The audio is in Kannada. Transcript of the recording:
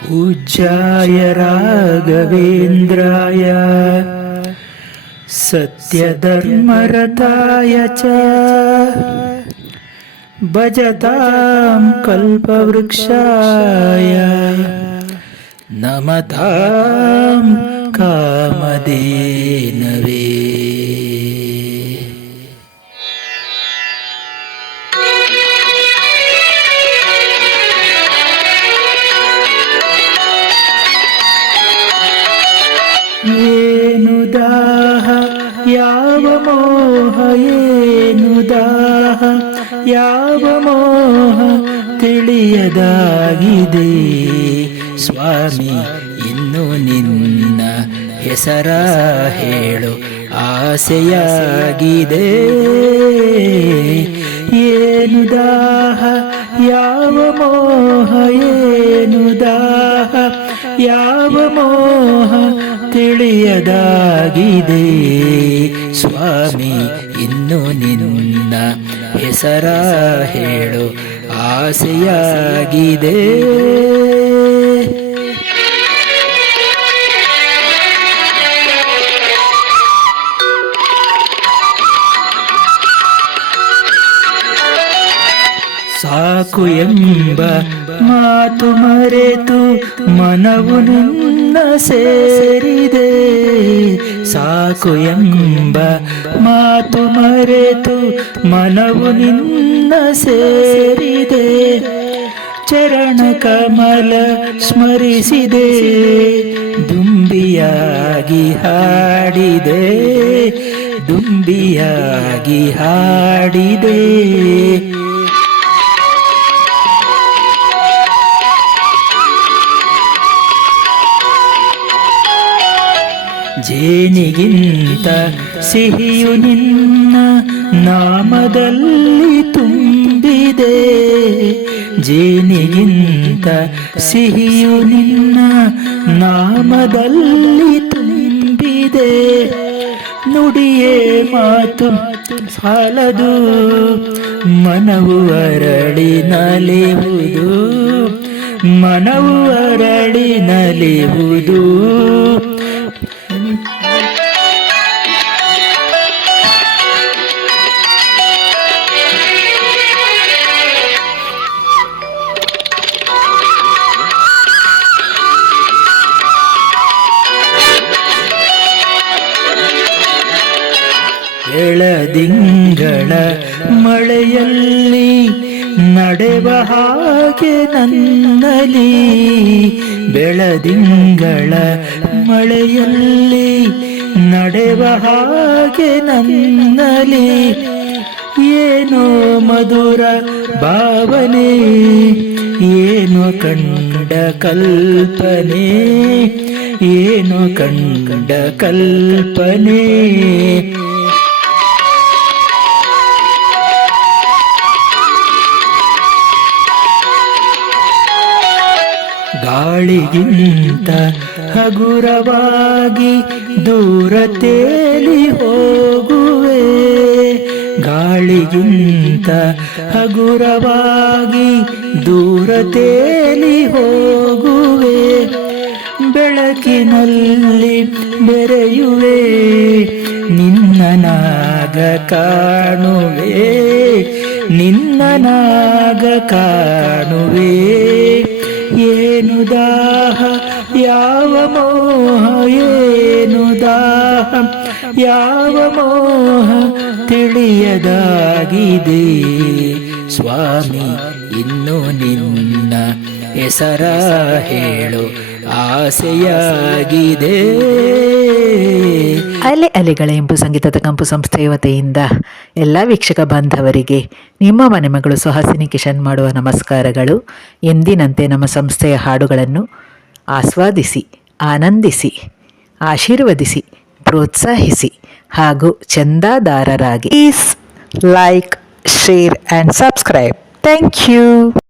पूज्याय राघवेन्द्राय सत्यधर्मरताय च भजतां कल्पवृक्षाय नमतां कामधेनवे। ಏನು ದಾಹ ಯಾವ ಮೋಹ, ಏನು ದಾಹ ಯಾವ ಮೋಹ ತಿಳಿಯದಾಗಿದೆ ಸ್ವಾಮಿ, ಇನ್ನು ನಿನ್ನ ಹೆಸರ ಹೇಳು ಆಸೆಯಾಗಿದೆ. ಏನು ದಾಹ ಯಾವ ಮೋಹ, ಏನು ದಾಹ ಯಾವ ಮೋಹ ತಿಳಿಯದಾಗಿದೆ ಸ್ವಾಮಿ, ಇನ್ನು ನಿನ್ನ ಹೆಸರ ಹೇಳು ಆಸೆಯಾಗಿದೆ. ಸಾಕು ಎಂಬ ಮಾತು ಮರೆತು ಮನವು ನಿನ್ನ ಸೇರಿದೆ. ಸಾಕು ಎಂಬ ಮಾತು ಮರೆತು ಮನವು ನಿನ್ನ ಸೇರಿದೆ. ಚರಣ ಕಮಲ ಸ್ಮರಿಸಿದೆ, ದುಂಬಿಯಾಗಿ ಹಾಡಿದೆ, ದುಂಬಿಯಾಗಿ ಹಾಡಿದೆ. ಜೇನಿಗಿಂತ ಸಿಹಿಯು ನಿನ್ನ ನಾಮದಲ್ಲಿ ತುಂಬಿದೆ. ಜೇನಿಗಿಂತ ಸಿಹಿಯು ನಿನ್ನ ನಾಮದಲ್ಲಿ ತುಂಬಿದೆ. ನುಡಿಯೇ ಮಾತು ಸಾಲದು, ಮನವು ಅರಳಿ ನಲಿಯುವುದು, ಮನವು ಅರಳಿ ನಲಿಯುವುದು. ಬೆಳದಿಂಗಳ ಮಳೆಯಲ್ಲಿ ನಡೆವ ಹಾಗೆ ನನ್ನಲ್ಲಿ, ಬೆಳದಿಂಗಳ ಮಳೆಯಲ್ಲಿ ನಡೆವ ಹಾಗೆ ನನ್ನಲ್ಲಿ. ಏನೋ ಮಧುರ ಭಾವನೆ, ಏನೋ ಕಂಡ ಕಲ್ಪನೆ, ಏನೋ ಕಂಡ ಕಲ್ಪನೆ. ಗಾಳಿಗಿಂತ ಹಗುರವಾಗಿ ದೂರ ತೇಲಿ ಹೋಗುವೆ. ಗಾಳಿಗಿಂತ ಹಗುರವಾಗಿ ದೂರ ತೇಲಿ ಹೋಗುವೆ. ಬೆಳಕಿನಲ್ಲಿ ಬೆರೆಯುವೆ, ನಿನ್ನ ನಾಗ ಕಾಣುವೆ, ನಿನ್ನ ನಾಗ ಕಾಣುವೆ. ಏನು ದಾಹ ಯಾವ ಮೋಹ, ಏನು ದಾಹ ಯಾವ ಮೋಹ ತಿಳಿಯದಾಗಿದೆ ಸ್ವಾಮಿ, ಇನ್ನು ನಿನ್ನ ಹೆಸರ ಹೇಳು ಆಸೆಯಾಗಿದೆ. ಅಲೆ ಅಲೆಗಳ ಎಂಬು ಸಂಗೀತದ ಕಂಪು ಸಂಸ್ಥೆಯ ವತಿಯಿಂದ ಎಲ್ಲ ವೀಕ್ಷಕ ಬಾಂಧವರಿಗೆ ನಿಮ್ಮ ಮನೆ ಮಗಳು ಸುಹಾಸಿನಿ ಕಿಶನ್ ಮಾಡುವ ನಮಸ್ಕಾರಗಳು. ಎಂದಿನಂತೆ ನಮ್ಮ ಸಂಸ್ಥೆಯ ಹಾಡುಗಳನ್ನು ಆಸ್ವಾದಿಸಿ, ಆನಂದಿಸಿ, ಆಶೀರ್ವದಿಸಿ, ಪ್ರೋತ್ಸಾಹಿಸಿ ಹಾಗೂ ಚಂದಾದಾರರಾಗಿ. Please like, share and subscribe. Thank you.